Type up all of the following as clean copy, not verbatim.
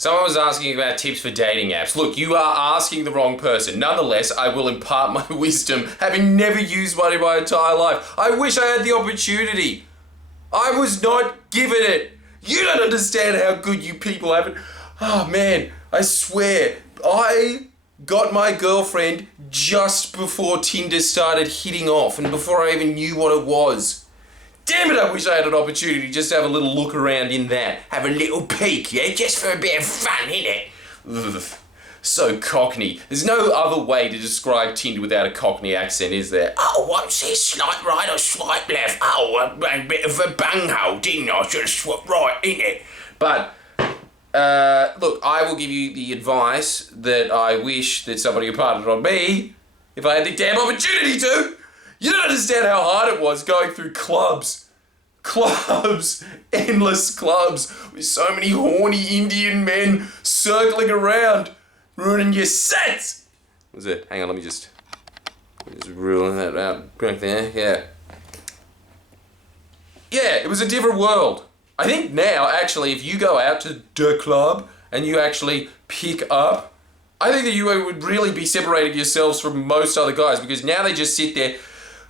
Someone was asking about tips for dating apps. Look, you are asking the wrong person. Nonetheless, I will impart my wisdom, having never used one in my entire life. I wish I had the opportunity. I was not given it. You don't understand how good you people have it. Oh man, I swear, I got my girlfriend just before Tinder started hitting off and before I even knew what it was. Damn it, I wish I had an opportunity just to have a little look around in that. Have a little peek, yeah? Just for a bit of fun, innit? Ugh. So cockney. There's no other way to describe Tinder without a cockney accent, is there? Oh, what's this? Swipe right or swipe left? Oh, a bit of a bunghole, didn't I? Should have swiped right, innit? But, look, I will give you the advice that I wish that somebody imparted on me if I had the damn opportunity to. You don't understand how hard it was going through clubs, endless clubs, with so many horny Indian men circling around, ruining your sets. What was it? Hang on, let me just ruling that out right there, yeah. Yeah, it was a different world. I think now, actually, if you go out to the club and you actually pick up, I think that you would really be separating yourselves from most other guys, because now they just sit there.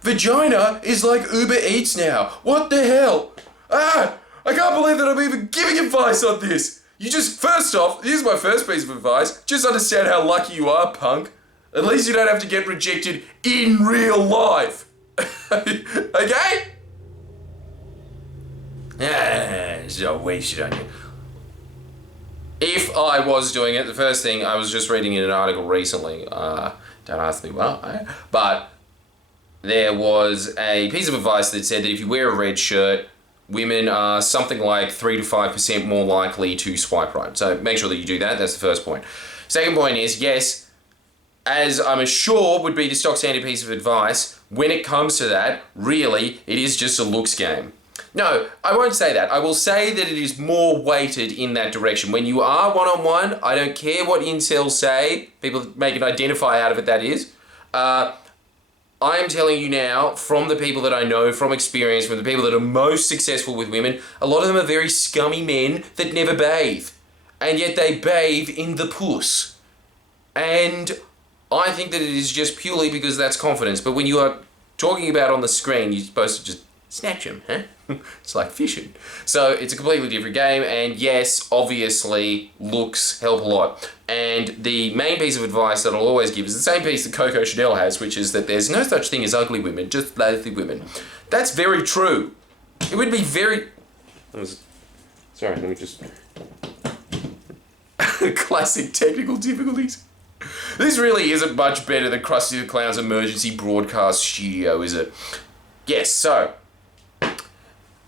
Vagina is like Uber Eats now. What the hell? I can't believe that I'm even giving advice on this. You just, first off, here's my first piece of advice. Just understand how lucky you are, punk. At least you don't have to get rejected in real life. Okay? So wasted on you. If I was doing it, the first thing, I was just reading in an article recently, don't ask me why, but there was a piece of advice that said that if you wear a red shirt, women are something like 3 to 5% more likely to swipe right. So make sure that you do that. That's the first point. Second point is, yes, as I'm sure would be the stock standard piece of advice, when it comes to that, really, it is just a looks game. No, I won't say that. I will say that it is more weighted in that direction. When you are one-on-one, I don't care what incels say, people make an identify out of it, that is. I am telling you now, from the people that I know, from experience, from the people that are most successful with women, a lot of them are very scummy men that never bathe. And yet they bathe in the puss. And I think that it is just purely because that's confidence. But when you are talking about on the screen, you're supposed to just snatch them, huh? It's like fishing. So it's a completely different game, and yes, obviously, looks help a lot. And the main piece of advice that I'll always give is the same piece that Coco Chanel has, which is that there's no such thing as ugly women, just lazy women. That's very true. It would be very... Sorry, let me just... Classic technical difficulties. This really isn't much better than Krusty the Clown's emergency broadcast studio, is it? Yes, so...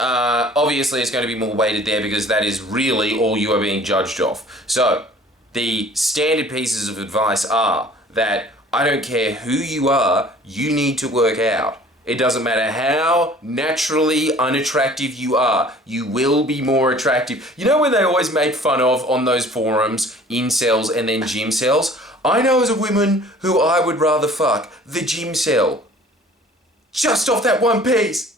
obviously it's going to be more weighted there because that is really all you are being judged off. So, the standard pieces of advice are that I don't care who you are, you need to work out. It doesn't matter how naturally unattractive you are, you will be more attractive. You know when they always make fun of on those forums, incels and then gym cells? I know as a woman who I would rather fuck, the gym cell. Just off that one piece.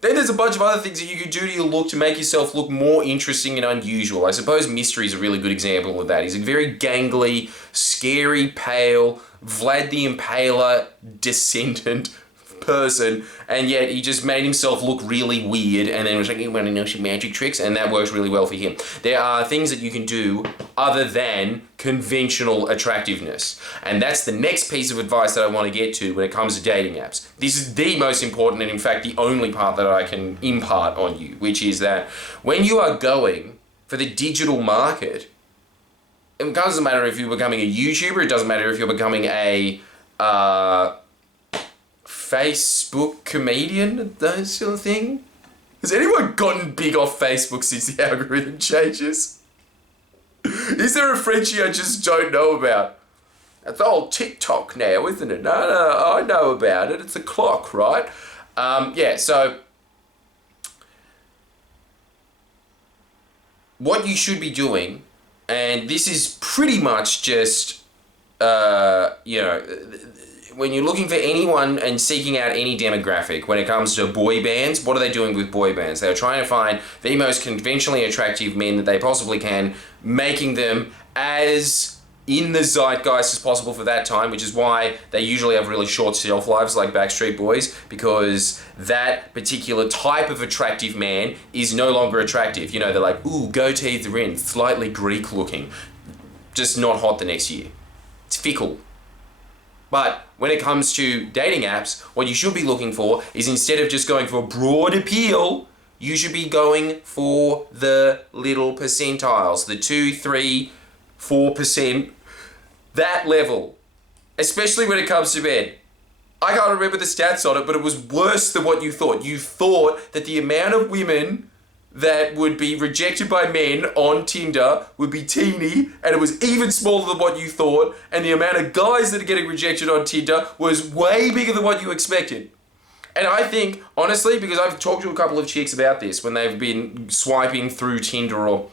Then there's a bunch of other things that you could do to your look to make yourself look more interesting and unusual. I suppose Mystery is a really good example of that. He's a very gangly, scary, pale, Vlad the Impaler descendant person, and yet he just made himself look really weird and then was like, you want to know some magic tricks? And that works really well for him. There are things that you can do other than conventional attractiveness. And that's the next piece of advice that I want to get to when it comes to dating apps. This is the most important and in fact the only part that I can impart on you, which is that when you are going for the digital market, it doesn't matter if you're becoming a YouTuber, it doesn't matter if you're becoming a Facebook comedian, that sort of thing. Has anyone gotten big off Facebook since the algorithm changes? Is there a Frenchie I just don't know about? It's all TikTok now, isn't it? No, I know about it. It's a clock, right? Yeah, so what you should be doing, and this is pretty much just, when you're looking for anyone and seeking out any demographic, when it comes to boy bands, what are they doing with boy bands? They're trying to find the most conventionally attractive men that they possibly can, making them as in the zeitgeist as possible for that time, which is why they usually have really short shelf lives like Backstreet Boys, because that particular type of attractive man is no longer attractive. You know, they're like, ooh, goatees are in, slightly Greek looking, just not hot the next year. It's fickle. But when it comes to dating apps, what you should be looking for is, instead of just going for broad appeal, you should be going for the little percentiles, the 2, 3, 4%, that level, especially when it comes to men. I can't remember the stats on it, but it was worse than what you thought. You thought that the amount of women that would be rejected by men on Tinder would be teeny, and it was even smaller than what you thought, and the amount of guys that are getting rejected on Tinder was way bigger than what you expected. And I think, honestly, because I've talked to a couple of chicks about this when they've been swiping through Tinder, or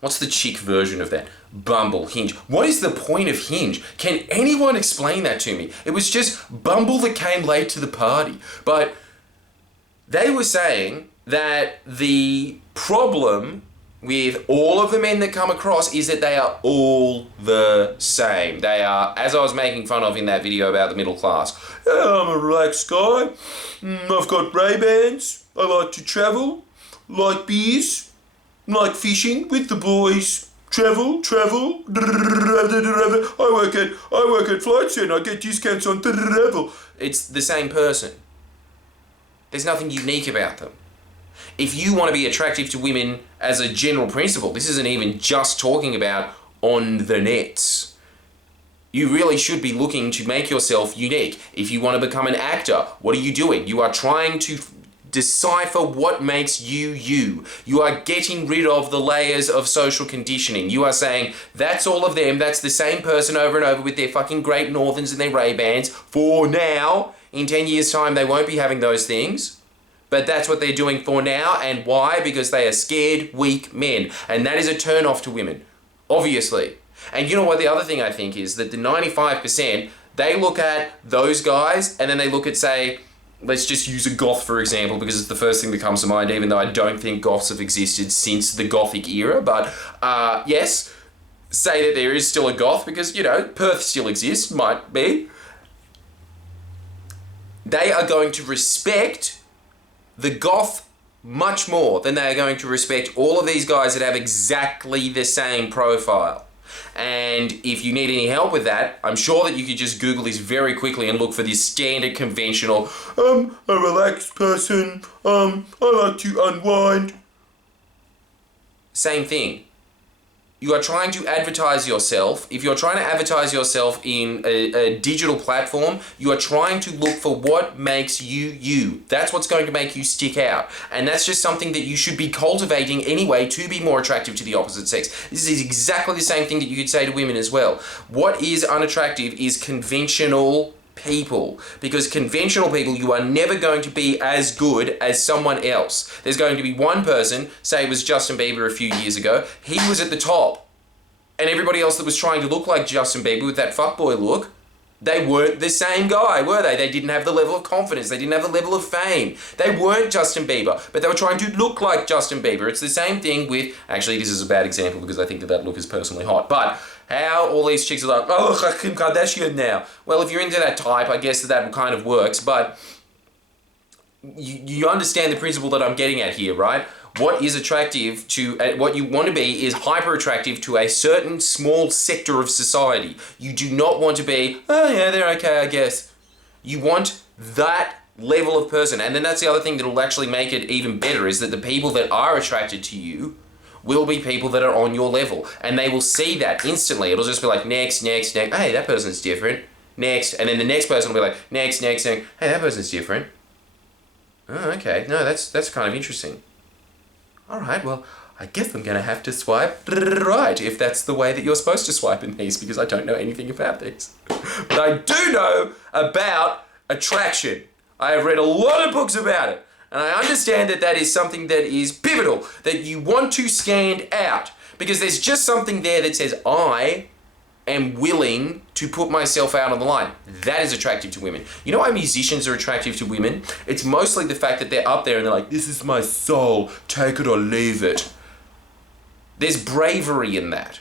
what's the chick version of that? Bumble, Hinge. What is the point of Hinge? Can anyone explain that to me? It was just Bumble that came late to the party. But they were saying that the problem with all of the men that come across is that they are all the same. They are, as I was making fun of in that video about the middle class, I'm a relaxed guy, I've got Ray-Bans, I like to travel, like beers, like fishing with the boys, travel, I work at Flight Centre, I get discounts on travel. It's the same person. There's nothing unique about them. If you want to be attractive to women as a general principle, this isn't even just talking about on the nets. You really should be looking to make yourself unique. If you want to become an actor, what are you doing? You are trying to decipher what makes you you. You are getting rid of the layers of social conditioning. You are saying, that's all of them, that's the same person over and over with their fucking Great Northerns and their Ray-Bans. For now, in 10 years' time, they won't be having those things. But that's what they're doing for now. And why? Because they are scared, weak men. And that is a turn-off to women, obviously. And you know what the other thing I think is? That the 95%, they look at those guys and then they look at, say, let's just use a goth, for example, because it's the first thing that comes to mind, even though I don't think goths have existed since the Gothic era. But yes, say that there is still a goth because, you know, Perth still exists, might be. They are going to respect the goth much more than they are going to respect all of these guys that have exactly the same profile. And if you need any help with that, I'm sure that you could just Google this very quickly and look for this standard conventional, I'm a relaxed person, I like to unwind. Same thing. You are trying to advertise yourself. If you're trying to advertise yourself in a digital platform, you are trying to look for what makes you you. That's what's going to make you stick out. And that's just something that you should be cultivating anyway to be more attractive to the opposite sex. This is exactly the same thing that you could say to women as well. What is unattractive is conventional people, because conventional people, you are never going to be as good as someone else. There's going to be one person, say it was Justin Bieber a few years ago, he was at the top, and everybody else that was trying to look like Justin Bieber with that fuckboy look, they weren't the same guy, were they? They didn't have the level of confidence, they didn't have the level of fame, they weren't Justin Bieber, but they were trying to look like Justin Bieber. It's the same thing with, actually this is a bad example because I think that look is personally hot, but how all these chicks are like, oh, look like Kim Kardashian now. Well, if you're into that type, I guess that kind of works, but you understand the principle that I'm getting at here, right? What is attractive to, what you want to be is hyper attractive to a certain small sector of society. You do not want to be, oh yeah, they're okay, I guess. You want that level of person. And then that's the other thing that will actually make it even better, is that the people that are attracted to you will be people that are on your level, and they will see that instantly. It'll just be like, next, hey, that person's different, next, and then the next person will be like, next, hey, that person's different. Oh, okay, no, that's kind of interesting. All right, well, I guess I'm gonna have to swipe right, if that's the way that you're supposed to swipe in these, because I don't know anything about these. But I do know about attraction. I have read a lot of books about it. And I understand that that is something that is pivotal, that you want to stand out, because there's just something there that says, I am willing to put myself out on the line. That is attractive to women. You know why musicians are attractive to women? It's mostly the fact that they're up there and they're like, this is my soul, take it or leave it. There's bravery in that.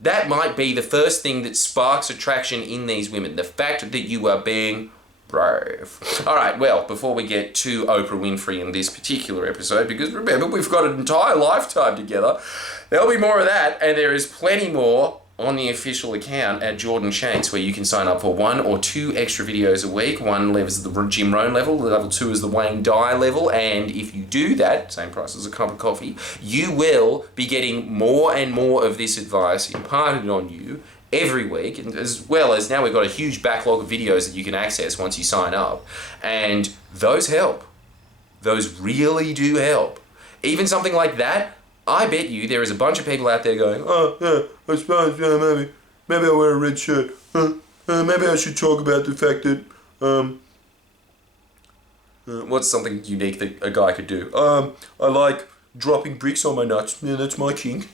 That might be the first thing that sparks attraction in these women. The fact that you are being brave. All right, well, before we get to Oprah Winfrey in this particular episode, because remember, we've got an entire lifetime together, there'll be more of that, and there is plenty more on the official account at Jordan Shanks, where you can sign up for 1 or 2 extra videos a week. One is the Jim Rohn level, level 2 is the Wayne Dye level, and if you do that, same price as a cup of coffee, you will be getting more and more of this advice imparted on you every week, and as well as now we've got a huge backlog of videos that you can access once you sign up, and those help. Those really do help. Even something like that, I bet you there is a bunch of people out there going, oh, yeah, I suppose, yeah, maybe I'll wear a red shirt. Maybe I should talk about the fact that, what's something unique that a guy could do? I like dropping bricks on my nuts. Yeah, that's my king.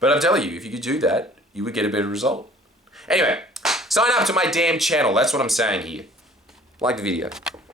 But I'm telling you, if you could do that, you would get a better result. Anyway, sign up to my damn channel. That's what I'm saying here. Like the video.